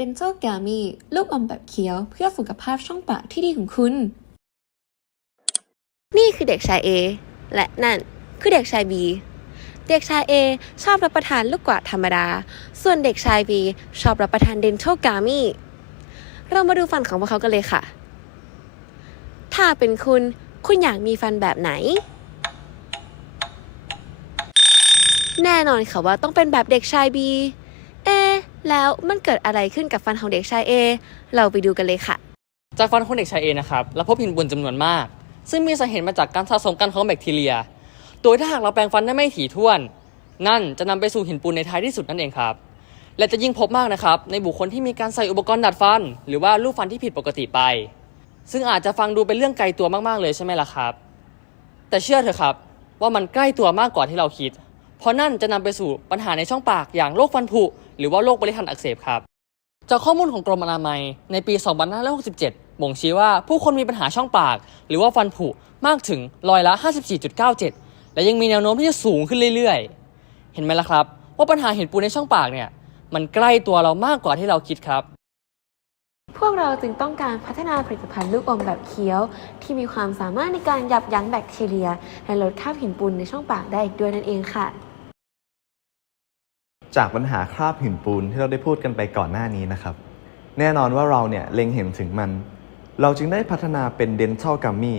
Dental g a m i ลูกอมแบบเคี้ยวเพื่อสุขภาพช่องปากที่ดีของคุณ นี่คือเด็กชาย A และนั่นคือเด็กชาย B เด็กชาย A ชอบรับประทานลูกกวาดธรรมดา ส่วนเด็กชาย B ชอบรับประทาน Dental g a m i เรามาดูฟันของพวกเขากันเลยค่ะ ถ้าเป็นคุณ คุณอยากมีฟันแบบไหน แน่นอนค่ะว่าต้องเป็นแบบเด็กชาย B แล้วมันเกิดอะไรขึ้นกับฟันของเด็กชาย A เราไปดูกันเลยค่ะ จากฟันของเด็กชายเอนะครับเราพบหินปูนจำนวนมาก ซึ่งมีสาเหตุมาจากการสะสมกันของแบคทีเรีย โดยถ้าหากเราแปรงฟันได้ไม่ถี่ถ้วน นั่นจะนำไปสู่หินปูนในท้ายที่สุดนั่นเองครับ และจะยิ่งพบมากนะครับในบุคคลที่มีการใส่อุปกรณ์ดัดฟัน หรือว่ารูปฟันที่ผิดปกติไป ซึ่งอาจจะฟังดูเป็นเรื่องไกลตัวมากๆเลยใช่ไหมล่ะครับ แต่เชื่อเถอะครับว่ามันใกล้ตัวมากกว่าที่เราคิด เพราะนั่นจะนำไปสู่ปัญหาในช่องปากอย่างโรคฟันผุ หรือว่าโรคบริหารอักเสบครับ จากข้อมูลของกรมอนามัยในปี 2567 บ่งชี้ว่าผู้คนมีปัญหาช่องปาก หรือว่าฟันผุมากถึงร้อยละ 54.97 และยังมีแนวโน้มที่จะสูงขึ้นเรื่อยๆ เห็นไหมล่ะครับ ว่าปัญหาเห็นปูในช่องปากเนี่ยมันใกล้ตัวเรามากกว่าที่เราคิดครับพวกเราจึงต้องการพัฒนาผลิตภัณฑ์ลูกอมแบบเคี้ยว ที่มีความสามารถในการยับยั้งแบคทีเรีย และลดคราบหินปูนในช่องปากได้อีกด้วยนั่นเองค่ะ จากปัญหาคราบหินปูนที่เราได้พูดกันไปก่อนหน้านี้นะครับ แน่นอนว่าเราเนี่ยเล็งเห็นถึงมัน เราจึงได้พัฒนาเป็น Dental Gummy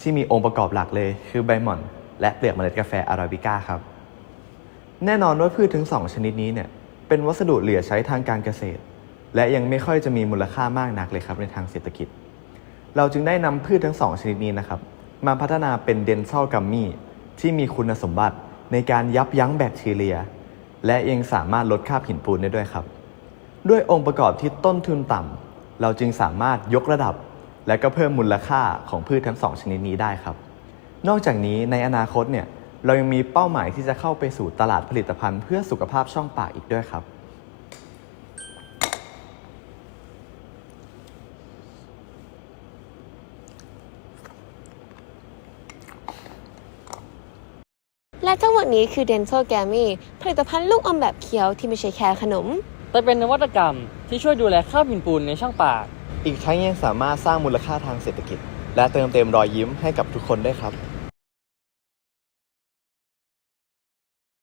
ที่มีองค์ประกอบหลักเลยคือใบหม่อน และเปลือกเมล็ดกาแฟอาราบิก้าครับ แน่นอนว่าพืชทั้งสองชนิดนี้เนี่ยเป็นวัสดุเหลือใช้ทางการเกษตร และยังไม่ค่อยจะมีมูลค่ามากนักเลยครับในทางเศรษฐกิจ เราจึงได้นำพืชทั้งสองชนิดนี้นะครับมาพัฒนาเป็น Dental Gummy ที่มีคุณสมบัติในการยับยั้งแบคทีเรีย และยังสามารถลดค่าหินปูนได้ด้วยครับ ด้วยองค์ประกอบที่ต้นทุนต่ำเราจึงสามารถยกระดับ และก็เพิ่มมูลค่าของพืชทั้งสองชนิดนี้ได้ครับ นอกจากนี้ในอนาคตเนี่ยเรายังมีเป้าหมายที่จะเข้าไปสู่ตลาดผลิตภัณฑ์เพื่อสุขภาพช่องปากอีกด้วยครับ และทั้งหมดนี้คือ Dental g a m m y ผลิตภัณฑ์ลูกอมแบบเคี้ยวที่ไม่ใช่แค่ขนม แต่เป็นนวัตกรรมที่ช่วยดูแลคราบหินปูนในช่องปาก อีกทั้งยังสามารถสร้างมูลค่าทางเศรษฐกิจ และเติมเต็มรอยยิ้มให้กับทุกคนได้วยครับ